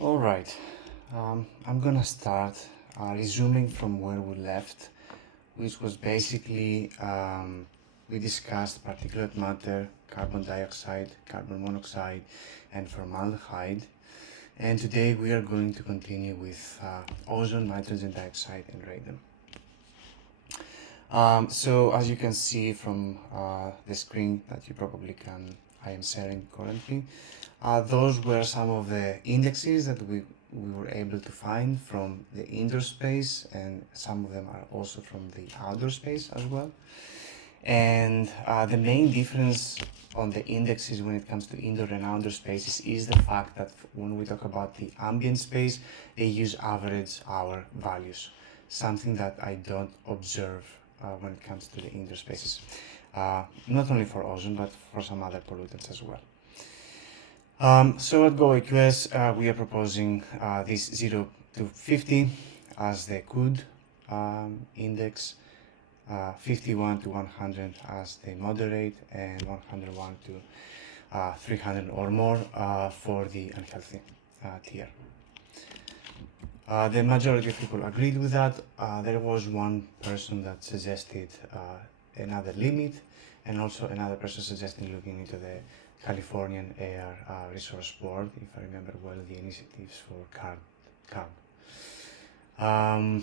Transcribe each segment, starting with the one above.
All right, I'm gonna start resuming from where we left, which was basically we discussed particulate matter, carbon dioxide, carbon monoxide, and formaldehyde. And today we are going to continue with ozone, nitrogen dioxide, and radon. So as you can see from the screen that you probably I am sharing currently, those were some of the indexes that we were able to find from the indoor space, and some of them are also from the outdoor space as well. And the main difference on the indexes when it comes to indoor and outdoor spaces is the fact that when we talk about the ambient space, they use average hour values, something that I don't observe when it comes to the indoor spaces, not only for ozone, but for some other pollutants as well. So at IAQS, we are proposing this 0 to 50 as the good index, 51 to 100 as the moderate, and 101 to 300 or more for the unhealthy tier. The majority of people agreed with that. There was one person that suggested another limit, and also another person suggesting looking into the Californian Air Resource Board, if I remember well, the initiatives for CARB.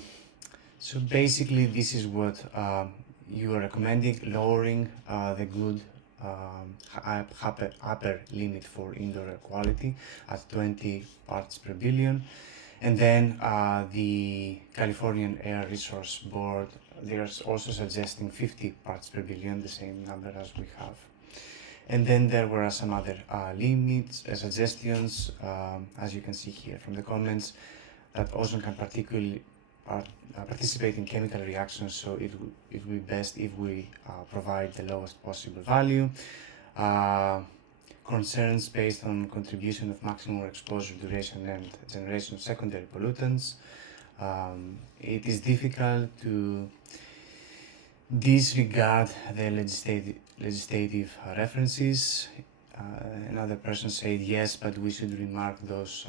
So basically, this is what you are recommending: lowering the good upper limit for indoor air quality at 20 parts per billion. And then the Californian Air Resource Board, they're also suggesting 50 parts per billion, the same number as we have. And then there were some other limits, suggestions, as you can see here from the comments, that ozone can particularly participate in chemical reactions, so it would be best if we provide the lowest possible value. Concerns based on contribution of maximum exposure, duration, and generation of secondary pollutants. It is difficult to disregard the legislative references. Another person said yes, but we should remark those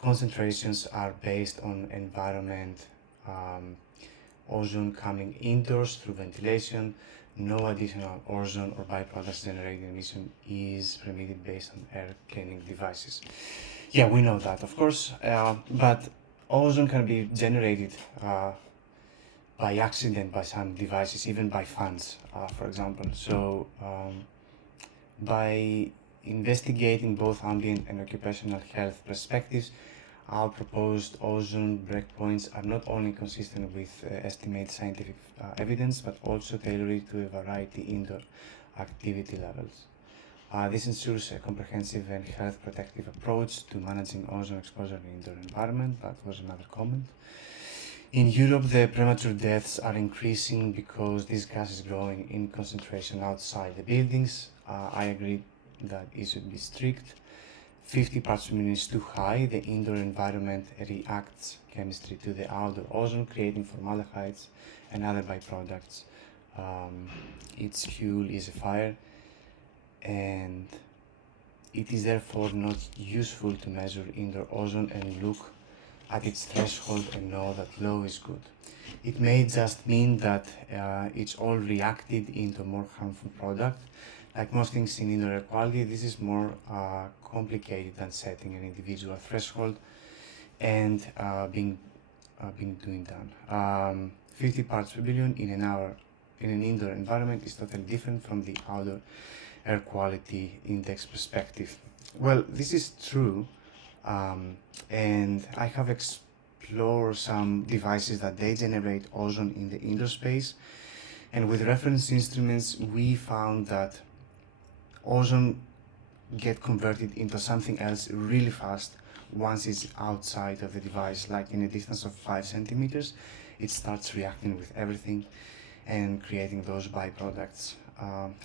concentrations are based on environment, ozone coming indoors through ventilation. No additional ozone or byproducts generating emission is permitted based on air cleaning devices. Yeah, we know that, of course, but ozone can be generated by accident by some devices, even by fans, for example. So by investigating both ambient and occupational health perspectives, our proposed ozone breakpoints are not only consistent with estimated scientific evidence, but also tailored to a variety indoor activity levels. This ensures a comprehensive and health protective approach to managing ozone exposure in indoor environment. That was another comment. In Europe, the premature deaths are increasing because this gas is growing in concentration outside the buildings. I agree that it should be strict. 50 parts per million is too high. The indoor environment reacts chemistry to the outdoor ozone, creating formaldehydes and other byproducts. Its fuel is a fire, and it is therefore not useful to measure indoor ozone and look at its threshold and know that low is good. It may just mean that it's all reacted into a more harmful product. Like most things in indoor air quality, this is more complicated than setting an individual threshold and being done. 50 parts per billion in an indoor environment is totally different from the outdoor air quality index perspective. Well, this is true, and I have explored some devices that they generate ozone in the indoor space, and with reference instruments we found that ozone get converted into something else really fast once it's outside of the device, like in a distance of 5 centimeters. It starts reacting with everything and creating those byproducts.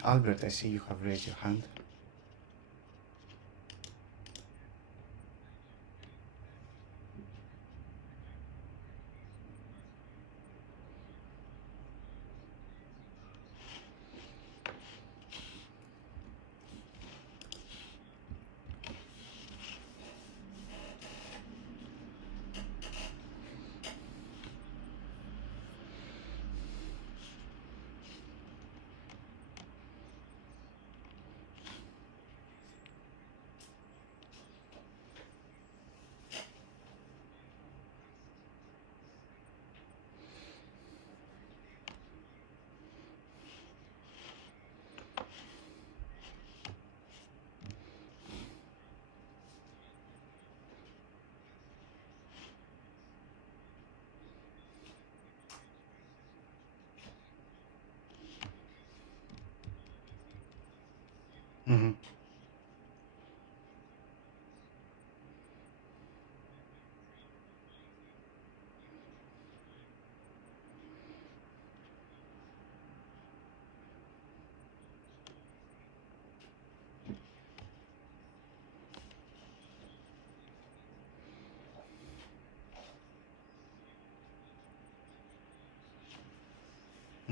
Albert, I see you have raised your hand.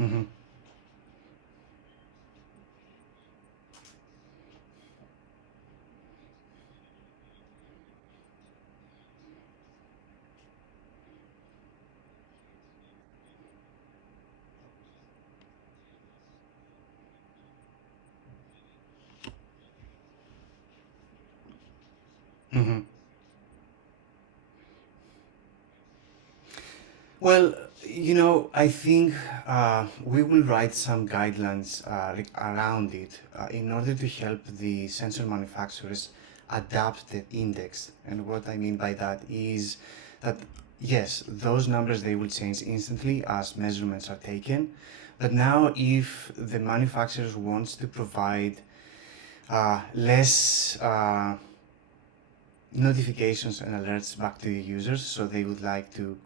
Mm-hmm. Mm-hmm. Well, I think we will write some guidelines around it in order to help the sensor manufacturers adapt the index. And what I mean by that is that, yes, those numbers they will change instantly as measurements are taken. But now, if the manufacturers wants to provide less notifications and alerts back to the users, so they would like to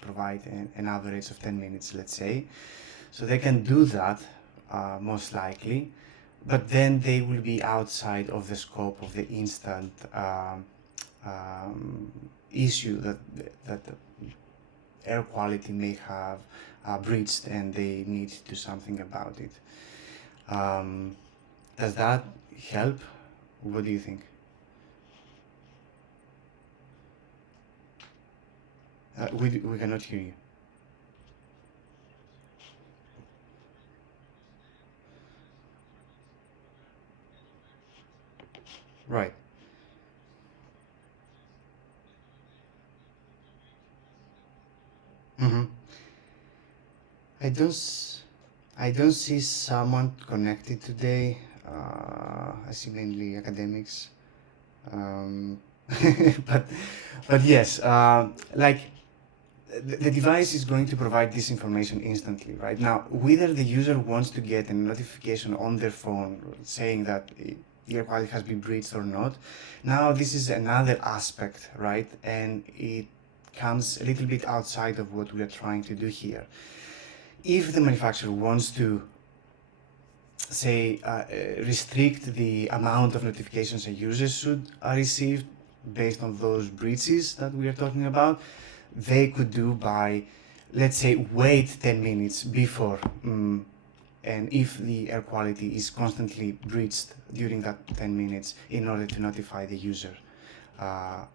provide an average of 10 minutes, let's say, so they can do that most likely, but then they will be outside of the scope of the instant um, issue that the air quality may have breached, and they need to do something about it. um, does that help? What do you think? We cannot hear you. Right. Mm-hmm. I don't. I don't see someone connected today. I see mainly academics. Um, but but yes, the device is going to provide this information instantly, right? Now, whether the user wants to get a notification on their phone saying that the air quality has been breached or not, now this is another aspect, right? And it comes a little bit outside of what we are trying to do here. If the manufacturer wants to say restrict the amount of notifications a user should receive based on those breaches that we are talking about, they could do by, let's say, wait 10 minutes before, and if the air quality is constantly breached during that 10 minutes, in order to notify the user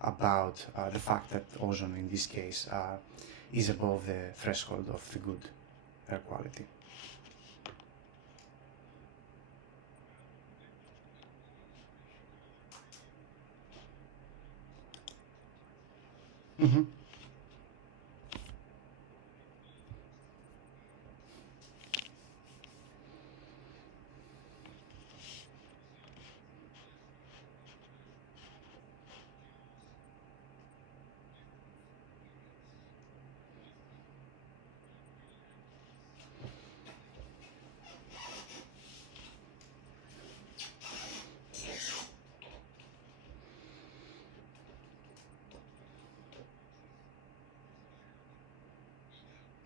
about the fact that ozone in this case is above the threshold of the good air quality. Mm-hmm.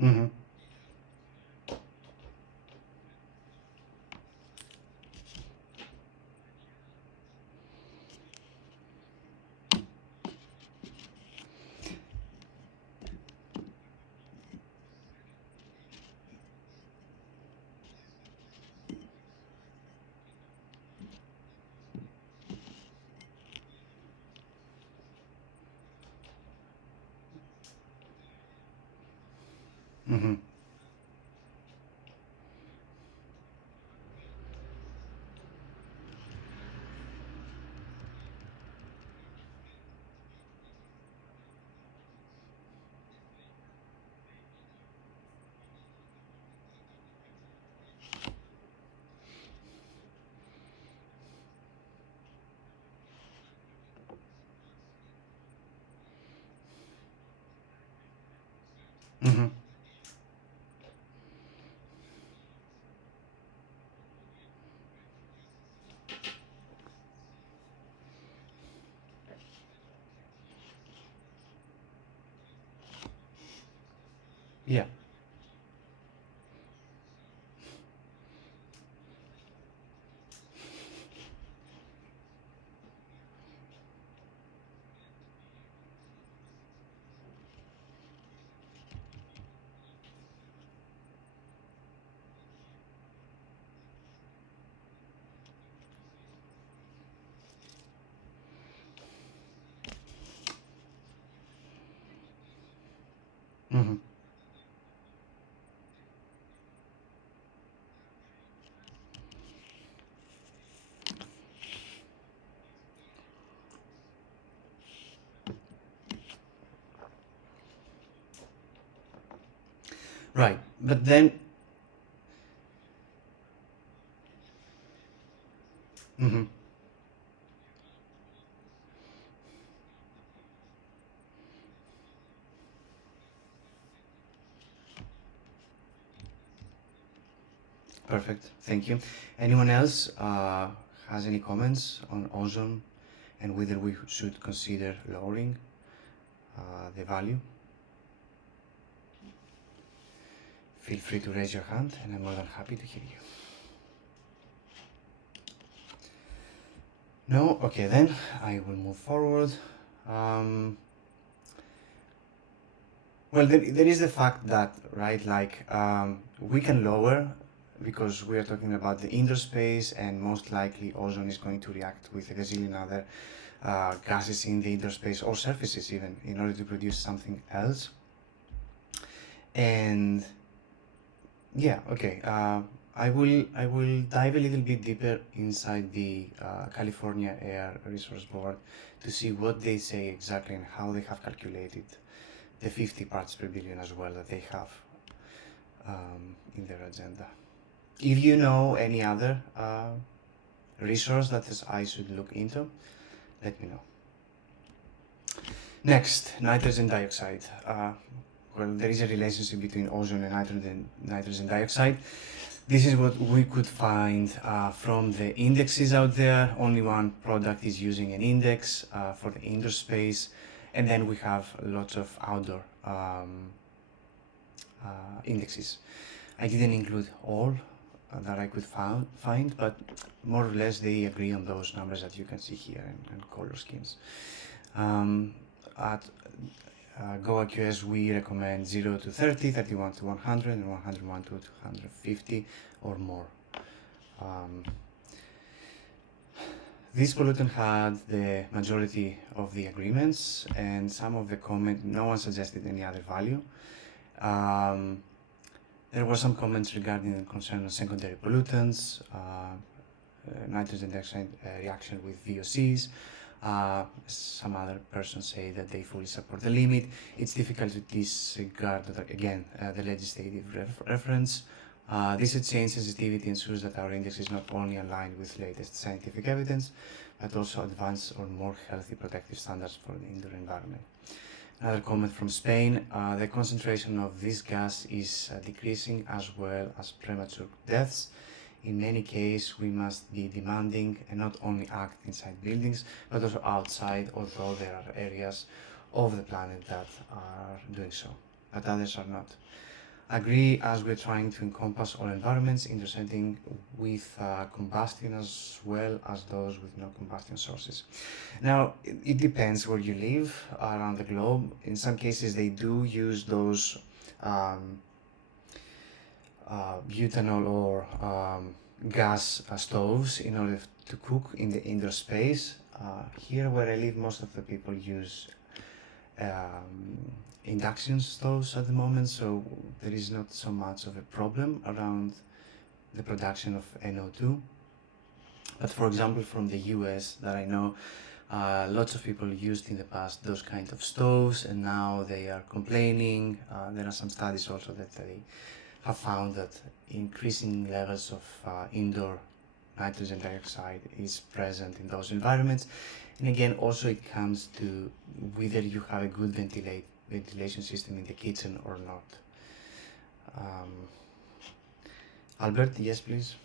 Mm-hmm. Mm-hmm. Mm-hmm. Yeah. Right, but then, mhm, perfect, thank you. Anyone else has any comments on ozone and whether we should consider lowering the value? Feel free to raise your hand and I'm more than happy to hear you. No? Okay, then I will move forward. Um, well, there is the fact that, right, like we can lower because we are talking about the indoor space and most likely ozone is going to react with a gazillion other gases in the indoor space or surfaces even in order to produce something else. And yeah, okay. I will dive a little bit deeper inside the California Air Resource Board to see what they say exactly and how they have calculated the 50 parts per billion as well that they have in their agenda. If you know any other resource that I should look into, let me know. Next, nitrogen dioxide. Well, there is a relationship between ozone and nitrogen dioxide. This is what we could find from the indexes out there. Only one product is using an index for the indoor space, and then we have lots of outdoor indexes. I didn't include all that I could find, but more or less they agree on those numbers that you can see here and color schemes. At IAQS we recommend 0 to 30, 31 to 100, and 101 to 250 or more. This pollutant had the majority of the agreements, and some of the comment, no one suggested any other value. There were some comments regarding the concern of secondary pollutants, nitrogen dioxide reaction with VOCs. Some other persons say that they fully support the limit. It's difficult to disregard, again, the legislative reference. This change sensitivity ensures that our index is not only aligned with latest scientific evidence, but also advanced or more healthy protective standards for the indoor environment. Another comment from Spain, the concentration of this gas is decreasing as well as premature deaths. In many cases, we must be demanding and not only act inside buildings, but also outside, although there are areas of the planet that are doing so, but others are not. Agree as we're trying to encompass all environments, intersecting with combustion as well as those with no combustion sources. Now, it depends where you live around the globe. In some cases, they do use those butanol or gas stoves in order to cook in the indoor space. Here where I live, most of the people use induction stoves at the moment, so there is not so much of a problem around the production of NO2. But for example, from the US that I know, lots of people used in the past those kind of stoves, and now they are complaining. There are some studies also that they have found that increasing levels of indoor nitrogen dioxide is present in those environments. And again, also it comes to whether you have a good ventilation system in the kitchen or not. Albert, yes, please.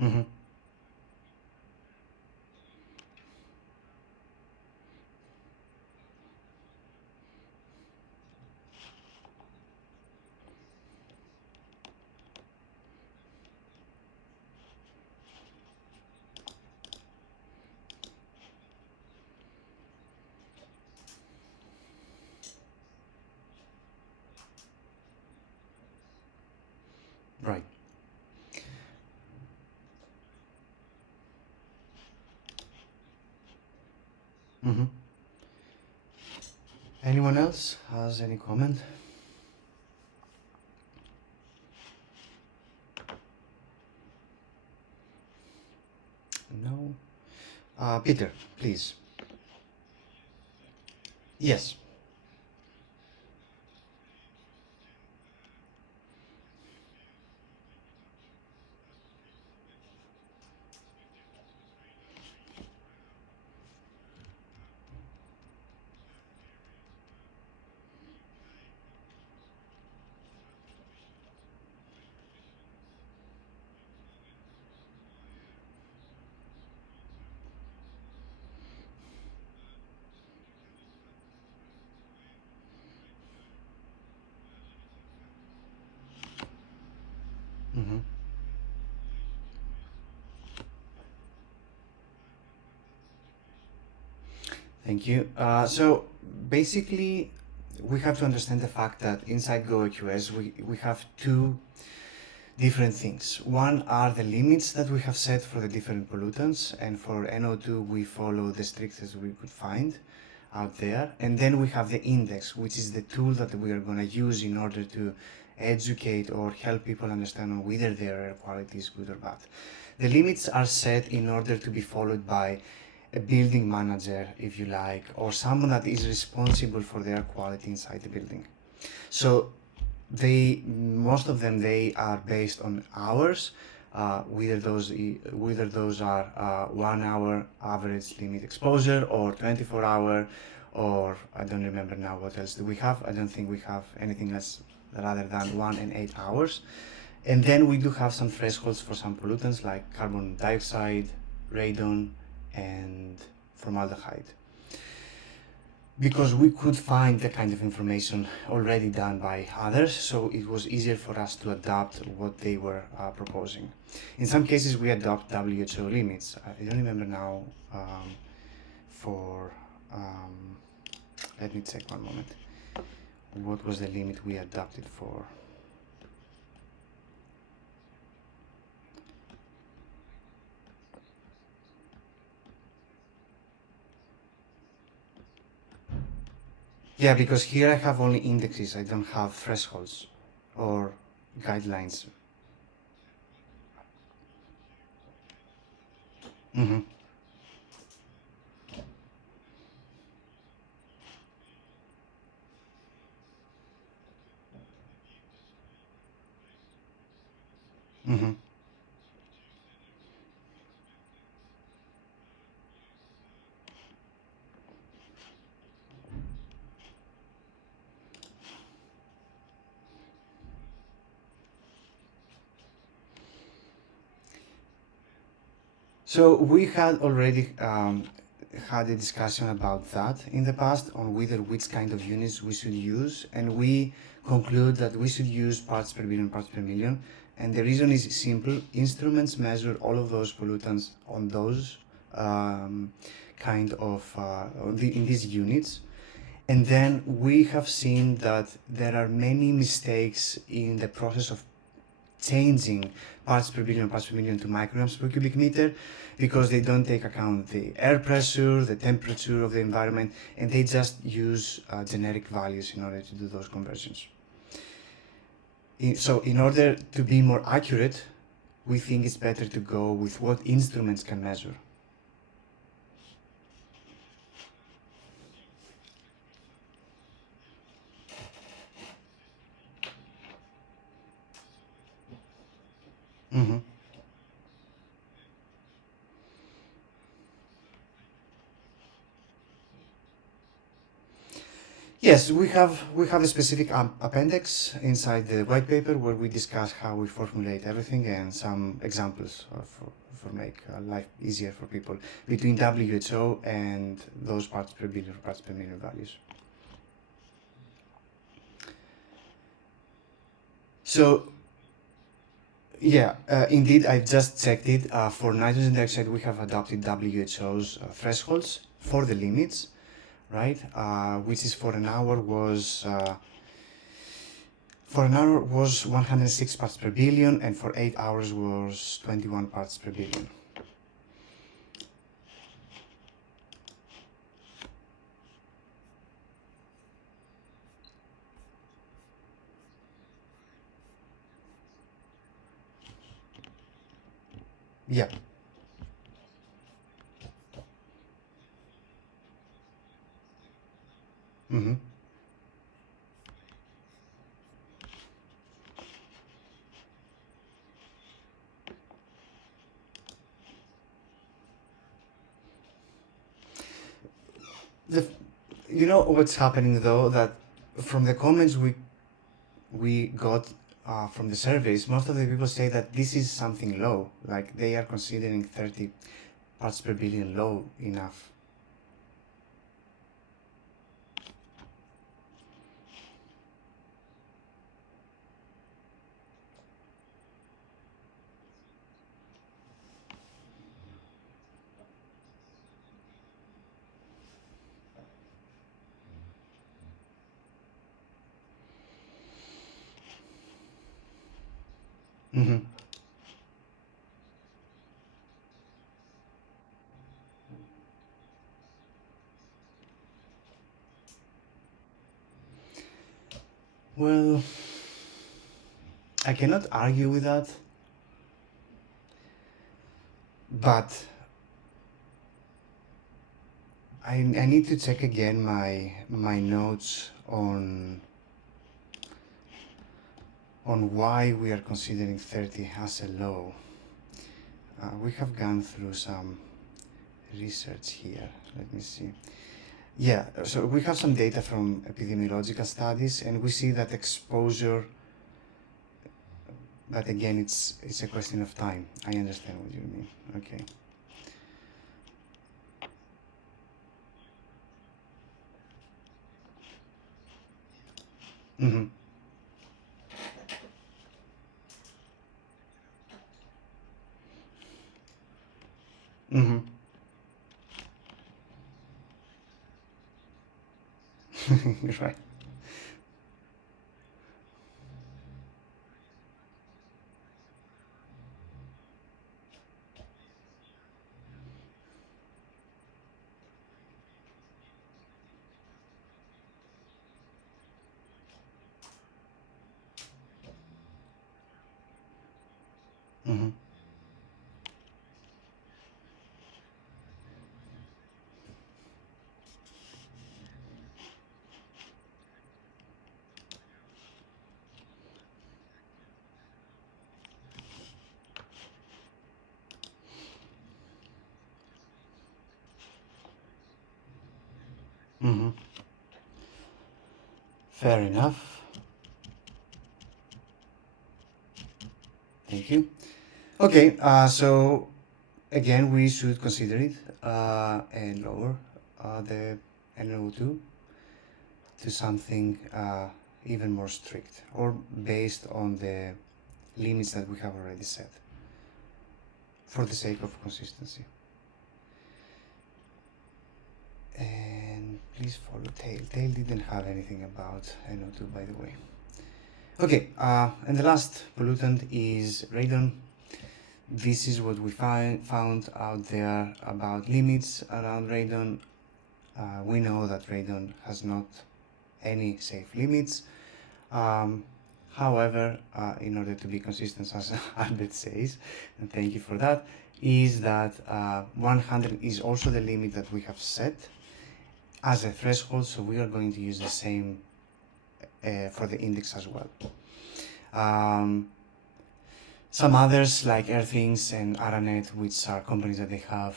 Mm-hmm. Right. Mm-hmm. Anyone else has any comment? No. Peter, please. Yes. Mm-hmm. Thank you. So basically, we have to understand the fact that inside GoAQS we have two different things. One are the limits that we have set for the different pollutants, and for NO2 we follow the strictest we could find out there. And then we have the index, which is the tool that we are going to use in order to educate or help people understand on whether their air quality is good or bad. The limits are set in order to be followed by a building manager, if you like, or someone that is responsible for the air quality inside the building. So most of them, they are based on hours, whether those are 1 hour average limit exposure or 24 hour, or I don't remember now what else do we have. I don't think we have anything else rather than 1 and 8 hours. And then we do have some thresholds for some pollutants like carbon dioxide, radon, and formaldehyde, because we could find the kind of information already done by others, so it was easier for us to adapt what they were proposing. In some cases, we adopt WHO limits. I don't remember now for, um, let me check one moment. What was the limit we adopted for? Yeah, because here I have only indexes, I don't have thresholds or guidelines. Mm-hmm. Mm-hmm. So we had already had a discussion about that in the past on whether which kind of units we should use, and we conclude that we should use parts per billion, parts per million. And the reason is simple: instruments measure all of those pollutants on those kind of in these units. And then we have seen that there are many mistakes in the process of changing parts per million to micrograms per cubic meter, because they don't take account the air pressure, the temperature of the environment, and they just use generic values in order to do those conversions. So in order to be more accurate, we think it's better to go with what instruments can measure. Mm-hmm. Yes, we have a specific appendix inside the white paper where we discuss how we formulate everything and some examples for make life easier for people between WHO and those parts per billion or parts per million values. So yeah, indeed, I've just checked it. For nitrogen dioxide, we have adopted WHO's thresholds for the limits, right? Which is for an hour was 106 parts per billion, and for 8 hours was 21 parts per billion. Yeah. Mm-hmm. The, you know what's happening though, that from the comments we got from the surveys, most of the people say that this is something low, like they are considering 30 parts per billion low enough. Mm-hmm. Well, I cannot argue with that, but I need to check again my notes on why we are considering 30 as a low. We have gone through some research here. Let me see. Yeah, so we have some data from epidemiological studies, and we see that exposure. But again, it's a question of time. I understand what you mean. Okay. Mm-hmm. Mm-hmm. Right. Mm-hmm. Mm-hmm. Fair enough. Thank you. Okay, so again, we should consider it and lower the NO2 to something even more strict or based on the limits that we have already set for the sake of consistency. And please follow Tail. Tail didn't have anything about NO2, by the way. Okay, and the last pollutant is radon. This is what we found out there about limits around radon. We know that radon has not any safe limits. However, in order to be consistent, as Albert says, and thank you for that, is that 100 is also the limit that we have set as a threshold, so we are going to use the same for the index as well. Some others like Earthings and Aranet, which are companies that they have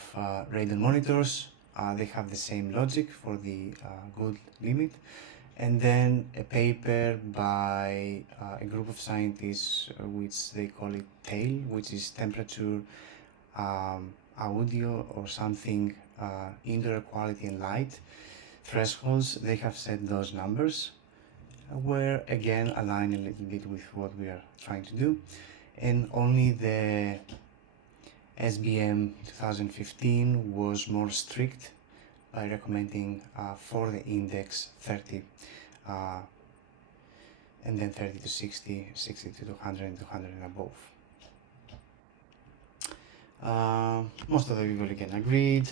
radon monitors, they have the same logic for the good limit. and then a paper by a group of scientists which they call it TAIL, which is temperature, audio or something, indoor air quality and light thresholds. They have set those numbers where again align a little bit with what we are trying to do, and only the SBM 2015 was more strict by recommending for the index 30 and then 30 to 60, 60 to 200 and 200 and above. Most of the people again agreed.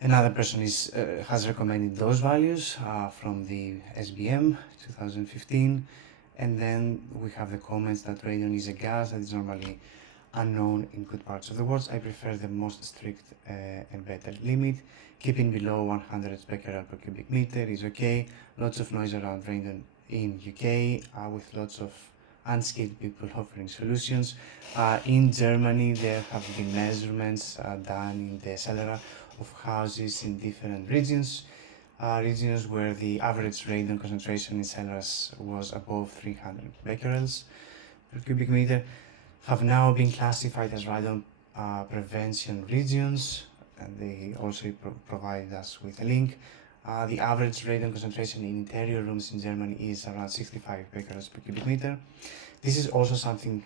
Another person has recommended those values from the SBM 2015, and then we have the comments that radon is a gas that is normally unknown in good parts of the world. I prefer the most strict and better limit. Keeping below 100 becquerel per cubic meter is okay. Lots of noise around radon in UK with lots of unskilled people offering solutions. In Germany there have been measurements done in the cellar of houses in different regions where the average radon concentration in cellars was above 300 becquerels per cubic meter, have now been classified as radon prevention regions, and they also provide us with a link. The average radon concentration in interior rooms in Germany is around 65 becquerels per cubic meter. This is also something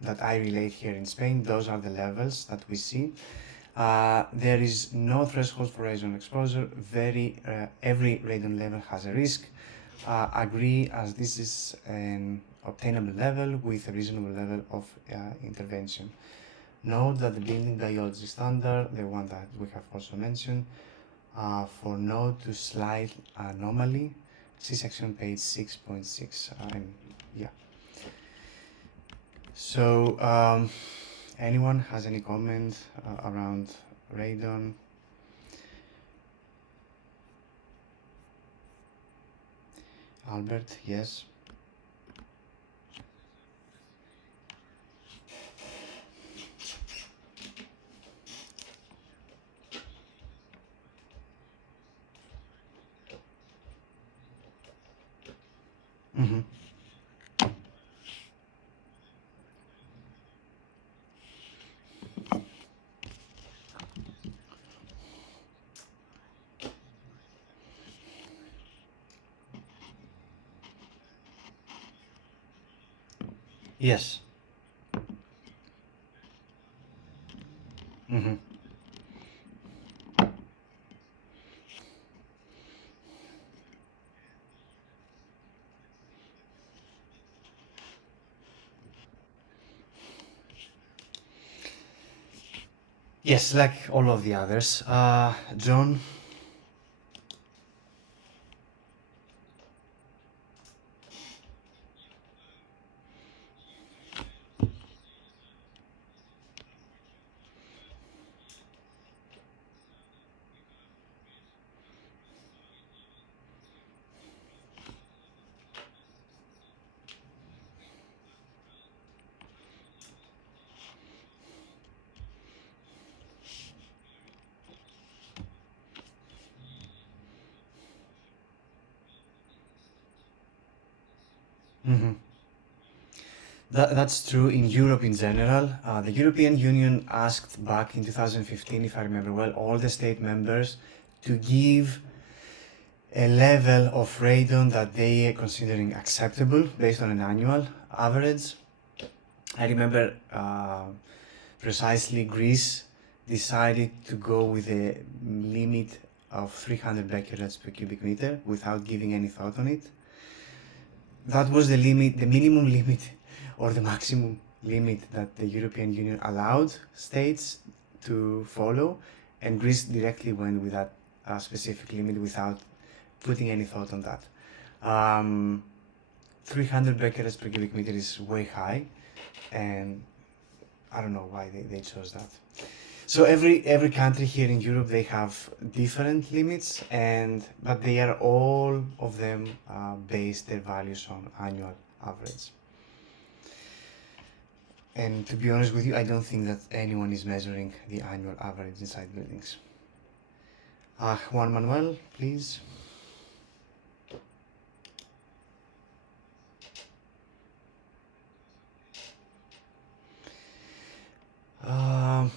that I relate here in Spain. Those are the levels that we see. There is no threshold for radon exposure. Every radon level has a risk. Agree as this is an obtainable level with a reasonable level of intervention. Note that the building biology standard, the one that we have also mentioned, for node to slight anomaly, see section page 6.6. Yeah. So, anyone has any comment around radon? Albert, yes. Mm-hmm. Yes. Mm-hmm. Yes, like all of the others. John? Mm-hmm. That's true in Europe in general. The European Union asked back in 2015, if I remember well, all the state members to give a level of radon that they are considering acceptable based on an annual average. I remember precisely Greece decided to go with a limit of 300 becquerels per cubic meter without giving any thought on it. That was the limit, the minimum limit or the maximum limit that the European Union allowed states to follow, and Greece directly went with that specific limit without putting any thought on that. 300 becquerels per cubic meter is way high, and I don't know why they chose that. So every country here in Europe, they have different limits, but they are all of them based their values on annual average. And to be honest with you, I don't think that anyone is measuring the annual average inside buildings. Juan Manuel, please. Uh,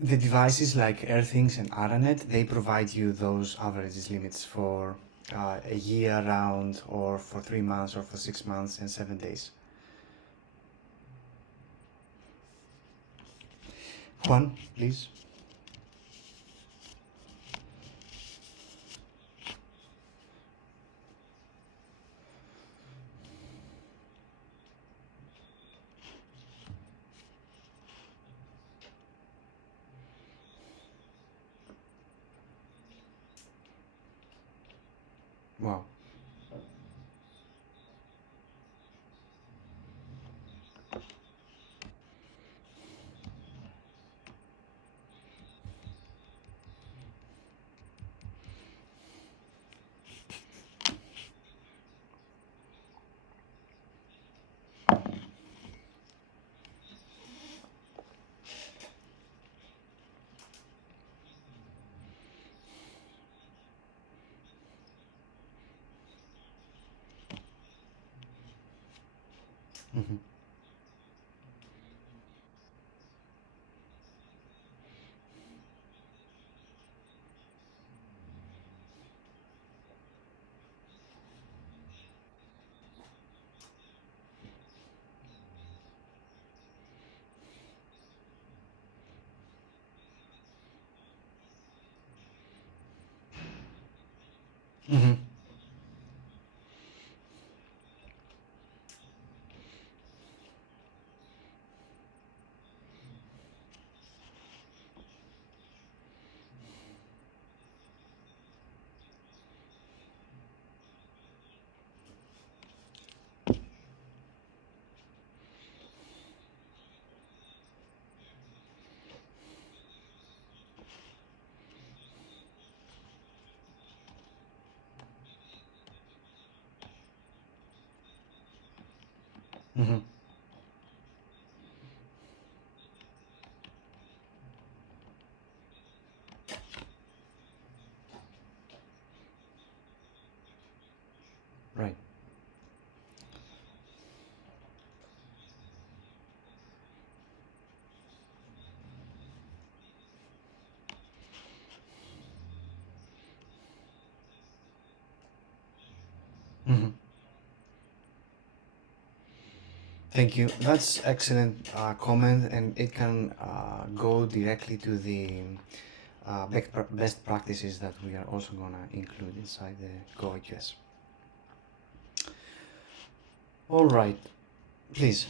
the devices like Earthings and Aranet, they provide you those averages limits for a year round, or for 3 months, or for 6 months and 7 days. Juan, please. Wow. Mm-hmm. Mm-hmm. Mm-hmm. Right. Mm-hmm. Thank you. That's excellent comment, and it can go directly to the best practices that we are also gonna include inside the Go IQS. All right, please.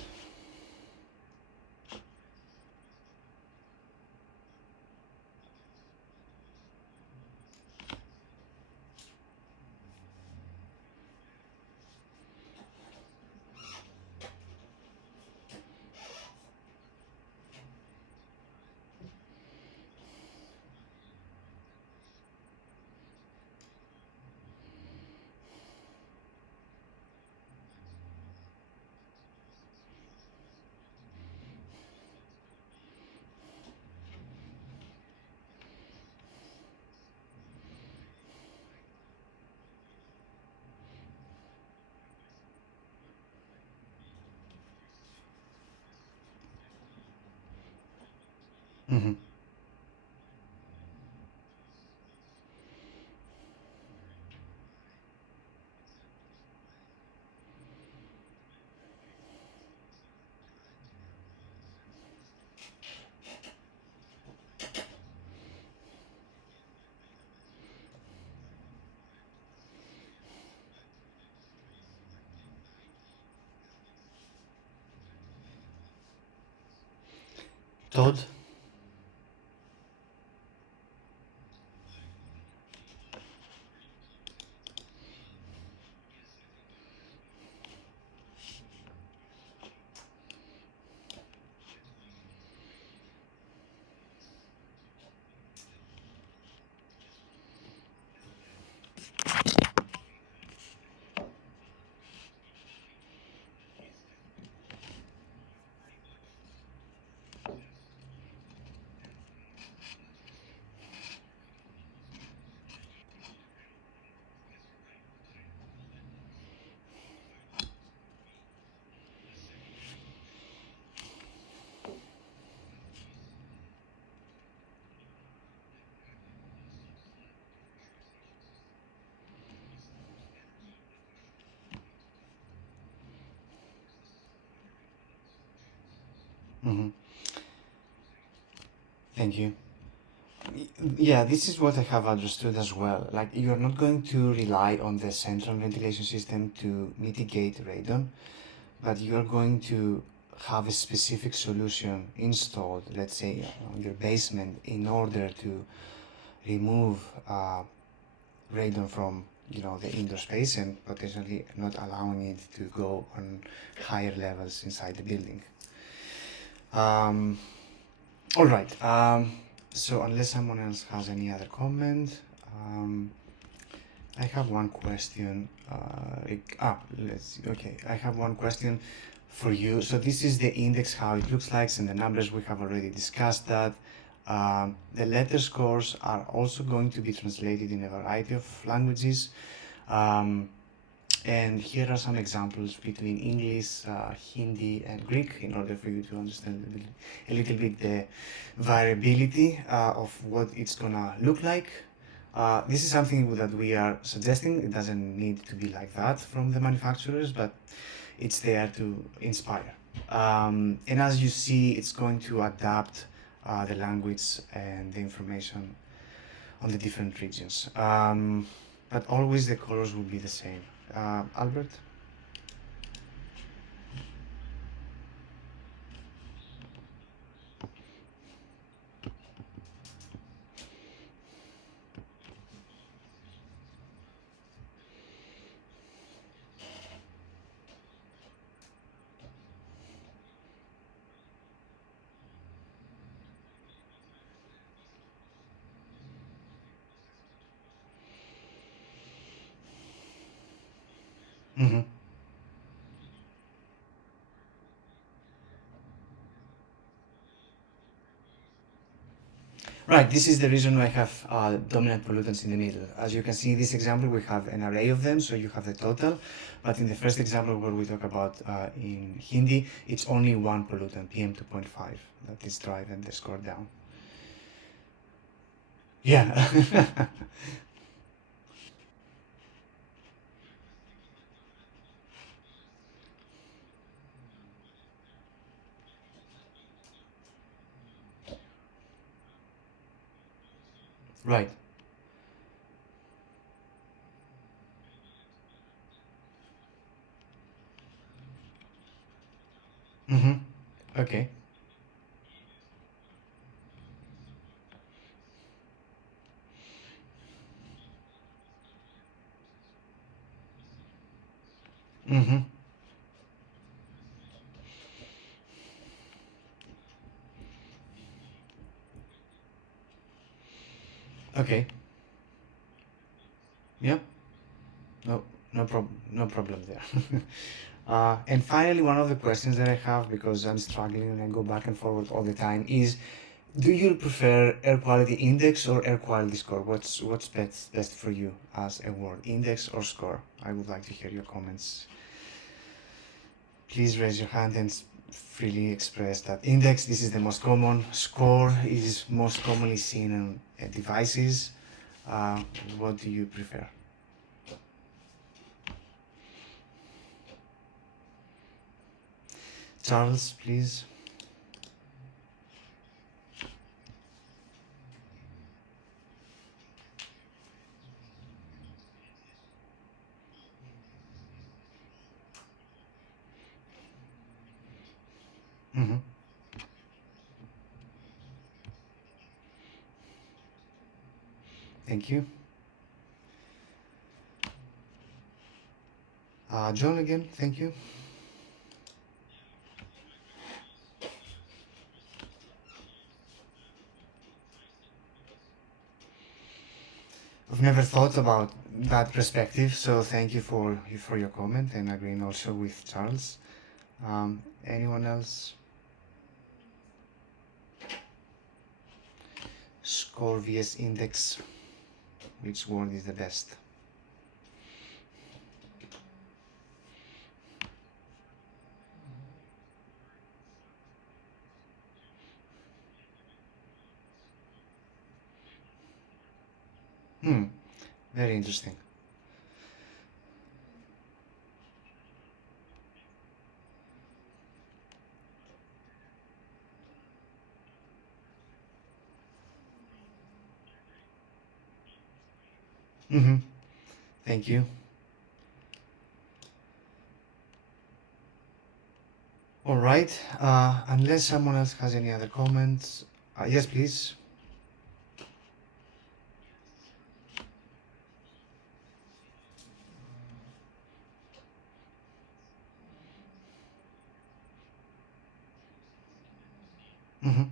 Mm-hmm. Todd. Mm-hmm. Thank you. Yeah, this is what I have understood as well. Like, you're not going to rely on the central ventilation system to mitigate radon, but you're going to have a specific solution installed, let's say, on your basement, in order to remove radon from, the indoor space, and potentially not allowing it to go on higher levels inside the building. All right. So unless someone else has any other comment, I have one question. Let's see. Okay, I have one question for you. So this is the index, how it looks like, and the numbers we have already discussed that. The letter scores are also going to be translated in a variety of languages. And here are some examples between English, Hindi, and Greek, in order for you to understand a little bit the variability of what it's gonna look like. This is something that we are suggesting. It doesn't need to be like that from the manufacturers, but it's there to inspire. And as you see, it's going to adapt the language and the information on the different regions. But always the colors will be the same. Albert? Mm-hmm. Right, this is the reason I have dominant pollutants in the middle. As you can see in this example, we have an array of them, so you have the total. But in the first example where we talk about in Hindi, it's only one pollutant, PM 2.5, that is driving the score down. Yeah. Right. Mm-hmm. Okay. Mm-hmm. Okay. Yeah. No, no problem there. And finally, one of the questions that I have, because I'm struggling and I go back and forward all the time, is: do you prefer air quality index or air quality score? What's best for you as a word, index or score? I would like to hear your comments. Please raise your hand and freely express that. Index, this is the most common. Score is most commonly seen on devices. Uh, what do you prefer? Charles, please. Mm-hmm. Thank you. John again, thank you. I've never thought about that perspective, so thank you for your comment and agreeing also with Charles. Anyone else? Score vs index. Which word is the best? Hmm. Very interesting. Mm-hmm. Thank you. All right. Unless someone else has any other comments, yes, please. Mm-hmm.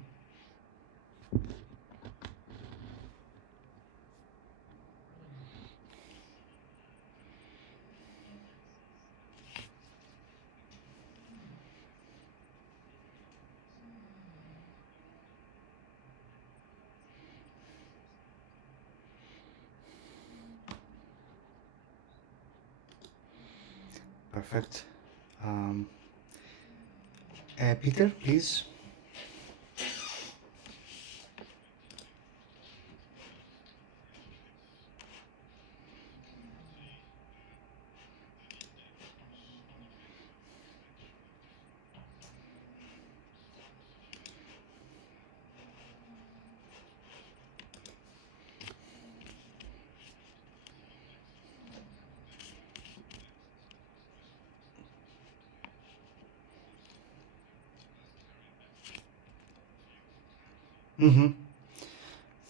Perfect. Um, Peter, please. Mm-hmm.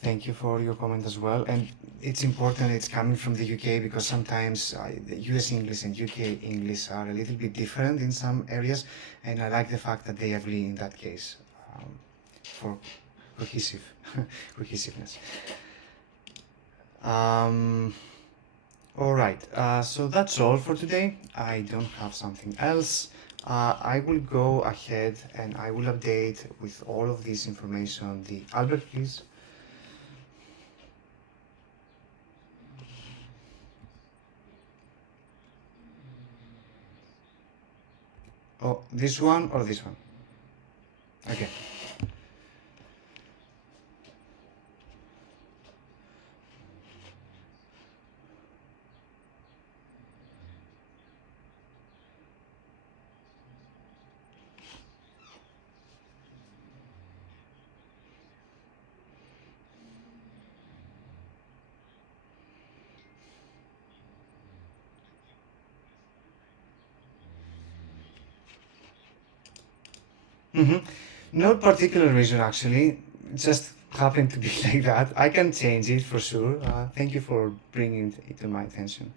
Thank you for your comment as well. And it's important it's coming from the UK because sometimes the US English and UK English are a little bit different in some areas, and I like the fact that they agree in that case for cohesive cohesiveness. Um, all right, so that's all for today. I don't have something else. I will go ahead and I will update with all of this information. The Albert, please. Oh, this one or this one? Okay. Mm-hmm. No particular reason actually. It just happened to be like that. I can change it for sure. Thank you for bringing it to my attention.